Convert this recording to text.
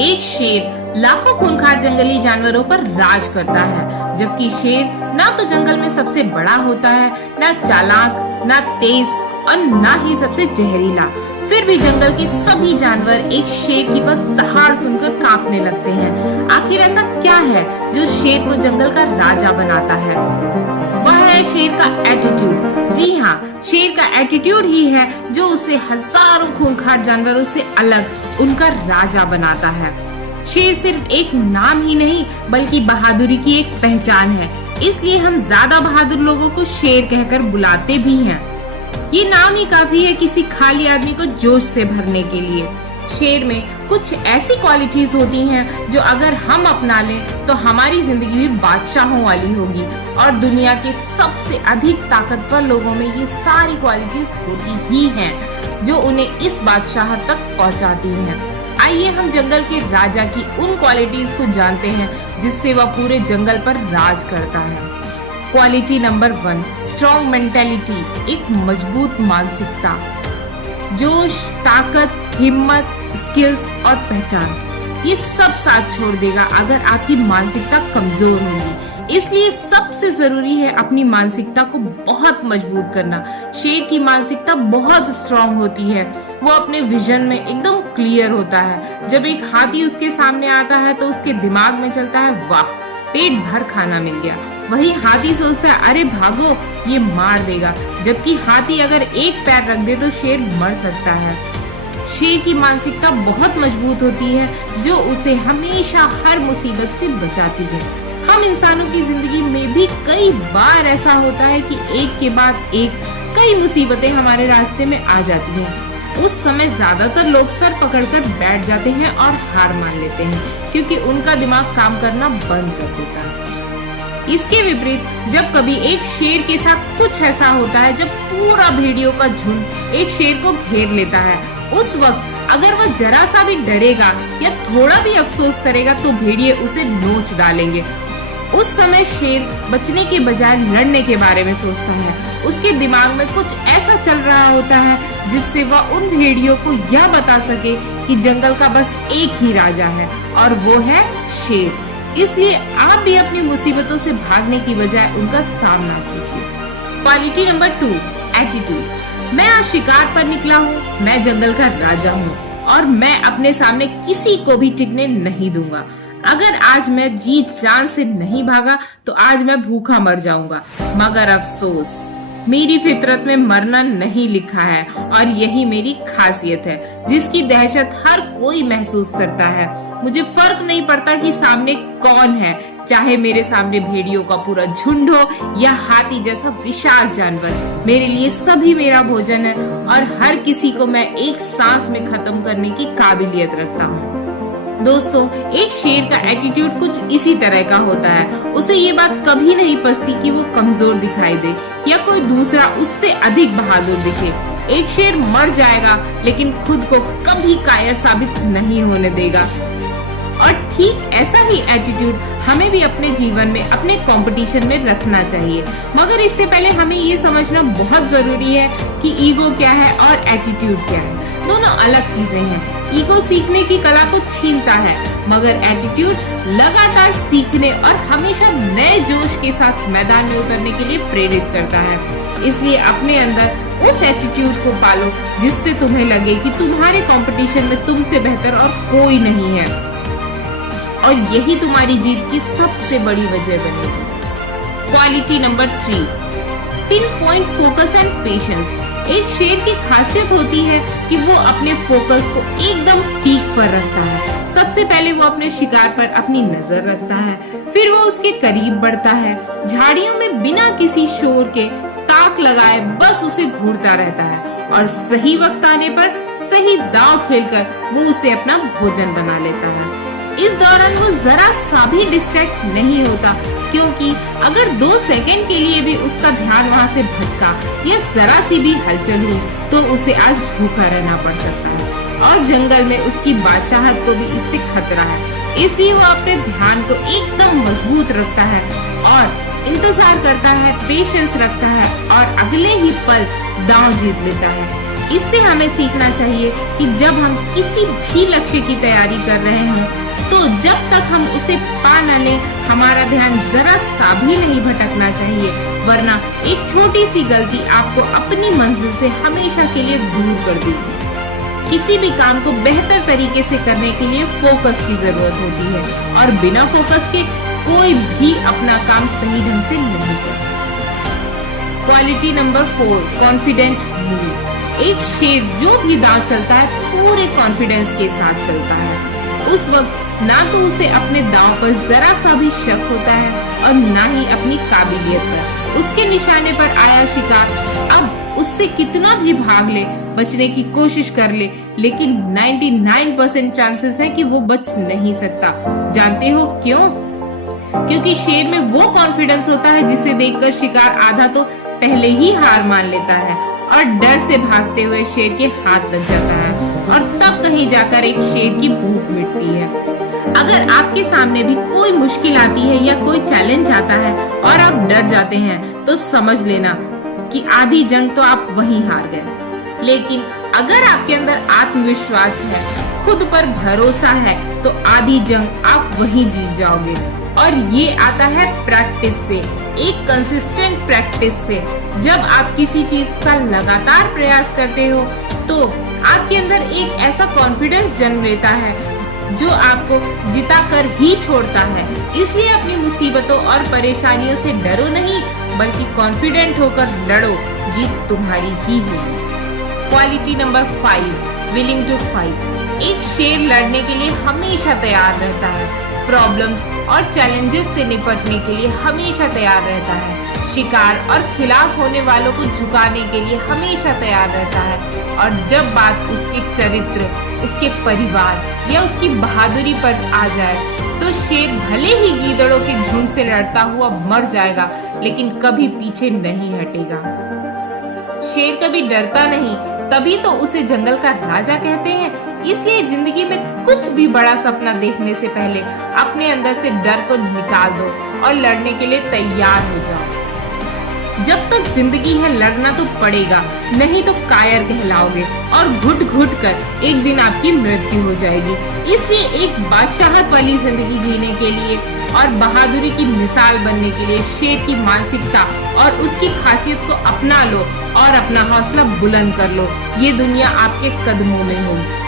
एक शेर लाखों खूंखार जंगली जानवरों पर राज करता है, जबकि शेर ना तो जंगल में सबसे बड़ा होता है, ना चालाक, ना तेज और ना ही सबसे जहरीला। फिर भी जंगल के सभी जानवर एक शेर की बस दहाड़ सुनकर कांपने लगते हैं। आखिर ऐसा क्या है जो शेर को जंगल का राजा बनाता है? वह है शेर का एटीट्यूड। जी हाँ, शेर का एटीट्यूड ही है जो उसे हजारों खूंखार जानवरों से अलग उनका राजा बनाता है। शेर सिर्फ एक नाम ही नहीं बल्कि बहादुरी की एक पहचान है, इसलिए हम ज्यादा बहादुर लोगों को शेर कहकर बुलाते भी हैं। ये नाम ही काफी है किसी खाली आदमी को जोश से भरने के लिए। शेर में कुछ ऐसी क्वालिटीज होती हैं जो अगर हम अपना लें तो हमारी जिंदगी भी बादशाहों वाली होगी, और दुनिया के सबसे अधिक ताकतवर लोगों में ये सारी क्वालिटीज होती ही हैं जो उन्हें इस बादशाह तक पहुंचाती हैं। आइए हम जंगल के राजा की उन क्वालिटीज को जानते हैं जिससे वह पूरे जंगल पर राज करता है। क्वालिटी नंबर 1, स्ट्रॉन्ग मेंटेलिटी, एक मजबूत मानसिकता। जोश, ताकत, हिम्मत, स्किल्स और पहचान, ये सब साथ छोड़ देगा अगर आपकी मानसिकता कमजोर होगी। इसलिए सबसे जरूरी है अपनी मानसिकता को बहुत मजबूत करना। शेर की मानसिकता बहुत स्ट्रांग होती है, वो अपने विजन में एकदम क्लियर होता है। जब एक हाथी उसके सामने आता है तो उसके दिमाग में चलता है, वाह, पेट भर खाना मिल गया। वही हाथी सोचता है, अरे भागो, ये मार देगा। जबकि हाथी अगर एक पैर रख दे तो शेर मर सकता है। शेर की मानसिकता बहुत मजबूत होती है जो उसे हमेशा हर मुसीबत से बचाती है। हम इंसानों की जिंदगी में भी कई बार ऐसा होता है कि एक के बाद एक कई मुसीबतें हमारे रास्ते में आ जाती हैं। उस समय ज्यादातर लोग सर पकड़कर बैठ जाते हैं और हार मान लेते हैं, क्योंकि उनका दिमाग काम करना बंद कर देता है। इसके विपरीत जब कभी एक शेर के साथ कुछ ऐसा होता है जब पूरा भेड़ियों का झुंड एक शेर को घेर लेता है, उस वक्त अगर वह जरा सा भी डरेगा या थोड़ा भी अफसोस करेगा तो भेड़िए उसे नोच डालेंगे। उस समय शेर बचने के बजाय लड़ने के बारे में सोचता है। उसके दिमाग में कुछ ऐसा चल रहा होता है जिससे वह उन भेड़ियों को यह बता सके कि जंगल का बस एक ही राजा है और वो है शेर। इसलिए आप भी अपनी मुसीबतों से भागने की बजाय उनका सामना कीजिए। Quality number 2, attitude. मैं आज शिकार पर निकला हूँ, मैं जंगल का राजा हूँ और मैं अपने सामने किसी को भी टिकने नहीं दूंगा। अगर आज मैं जीत जान से नहीं भागा तो आज मैं भूखा मर जाऊंगा। मगर अफसोस, मेरी फितरत में मरना नहीं लिखा है और यही मेरी खासियत है जिसकी दहशत हर कोई महसूस करता है। मुझे फर्क नहीं पड़ता कि सामने कौन है, चाहे मेरे सामने भेड़ियों का पूरा झुंड हो या हाथी जैसा विशाल जानवर। मेरे लिए सभी मेरा भोजन है और हर किसी को मैं एक सांस में खत्म करने की काबिलियत रखता हूँ। दोस्तों, एक शेर का एटीट्यूड कुछ इसी तरह का होता है। उसे ये बात कभी नहीं पचती कि वो कमजोर दिखाई दे या कोई दूसरा उससे अधिक बहादुर दिखे। एक शेर मर जाएगा लेकिन खुद को कभी कायर साबित नहीं होने देगा। और ठीक ऐसा ही एटीट्यूड हमें भी अपने जीवन में, अपने कंपटीशन में रखना चाहिए। मगर इससे पहले हमें ये समझना बहुत जरूरी है कि ईगो क्या है और एटीट्यूड क्या है। दोनों अलग चीजें हैं। ईगो सीखने की कला को छीनता है, मगर एटीट्यूड लगातार सीखने और हमेशा नए जोश के साथ मैदान में उतरने के लिए प्रेरित करता है। इसलिए अपने अंदर उस एटीट्यूड को पालो जिससे तुम्हें लगे कि तुम्हारे कंपटीशन में तुमसे बेहतर और कोई नहीं है, और यही तुम्हारी जीत की सबसे बड़ी वजह बनेगी। Quality number 3, pin point focus and patience. एक शेर की खासियत होती है कि वो अपने फोकस को एकदम पीक पर रखता है। सबसे पहले वो अपने शिकार पर अपनी नजर रखता है, फिर वो उसके करीब बढ़ता है। झाड़ियों में बिना किसी शोर के ताक लगाए बस उसे घूरता रहता है और सही वक्त आने पर सही दांव खेलकर वो उसे अपना भोजन बना लेता है। इस दौरान वो जरा सा भी डिस्ट्रैक्ट नहीं होता, क्योंकि अगर 2 सेकंड के लिए भी उसका ध्यान वहाँ से भटका या जरा सी भी हलचल हुई तो उसे आज भूखा रहना पड़ सकता है, और जंगल में उसकी बादशाहत को भी इससे खतरा है। इसलिए वो अपने ध्यान को एकदम मजबूत रखता है और इंतजार करता है, पेशेंस रखता है और अगले ही पल दांव जीत लेता है। इससे हमें सीखना चाहिए कि जब हम किसी भी लक्ष्य की तैयारी कर रहे हों, तो जब तक हम उसे पा न लें, हमारा ध्यान जरा सा भी नहीं भटकना चाहिए, वरना एक छोटी सी गलती आपको अपनी मंजिल से हमेशा के लिए दूर कर देगी। किसी भी काम को बेहतर तरीके से करने के लिए फोकस की जरूरत होती है, और बिना फोकस के कोई भी अपना काम सही ढंग से नहीं कर सकता। Quality number 4, confident move. एक शेर जो भी दांव चलता है पूरे कॉन्फिडेंस के साथ चलता है। उस वक्त ना तो उसे अपने दांव पर जरा सा भी शक होता है और ना ही अपनी काबिलियत पर। उसके निशाने पर आया शिकार अब उससे कितना भी भाग ले, बचने की कोशिश कर ले, लेकिन 99% चांसेस है कि वो बच नहीं सकता। जानते हो क्यों? क्योंकि शेर में वो कॉन्फिडेंस होता है जिसे देखकर शिकार आधा तो पहले ही हार मान लेता है और डर से भागते हुए शेर के हाथ लग जाता है, और तब कहीं जाकर एक शेर की भूख मिटती है। अगर आपके सामने भी कोई मुश्किल आती है या कोई चैलेंज आता है और आप डर जाते हैं, तो समझ लेना कि आधी जंग तो आप वहीं हार गए। लेकिन अगर आपके अंदर आत्मविश्वास है, खुद पर भरोसा है, तो आधी जंग आप वहीं जीत जाओगे। और ये आता है प्रैक्टिस से, एक कंसिस्टेंट प्रैक्टिस से। जब आप किसी चीज का लगातार प्रयास करते हो, तो आपके अंदर एक ऐसा कॉन्फिडेंस जन्म लेता है जो आपको जिता कर ही छोड़ता है। इसलिए अपनी मुसीबतों और परेशानियों से डरो नहीं, बल्कि कॉन्फिडेंट होकर लड़ो, जीत तुम्हारी ही होगी। Quality number 5, willing to fight. एक शेर लड़ने के लिए हमेशा तैयार रहता है, प्रॉब्लम्स और चैलेंजेस से निपटने के लिए हमेशा तैयार रहता है, शिकार और खिलाफ होने वालों को झुकाने के लिए हमेशा तैयार रहता है। और जब बात उसके चरित्र, उसके परिवार या उसकी बहादुरी पर आ जाए, तो शेर भले ही गीदड़ों के झुंड से लड़ता हुआ मर जाएगा, लेकिन कभी पीछे नहीं हटेगा। शेर कभी डरता नहीं, तभी तो उसे जंगल का राजा कहते हैं। इसलिए जिंदगी में कुछ भी बड़ा सपना देखने से पहले अपने अंदर से डर को निकाल दो और लड़ने के लिए तैयार हो जाओ। जब तक जिंदगी है लड़ना तो पड़ेगा, नहीं तो कायर कहलाओगे और घुट घुट कर एक दिन आपकी मृत्यु हो जाएगी। इसलिए एक बादशाहत वाली जिंदगी जीने के लिए और बहादुरी की मिसाल बनने के लिए शेर की मानसिकता और उसकी खासियत को अपना लो और अपना हौसला बुलंद कर लो। ये दुनिया आपके कदमों में होगी।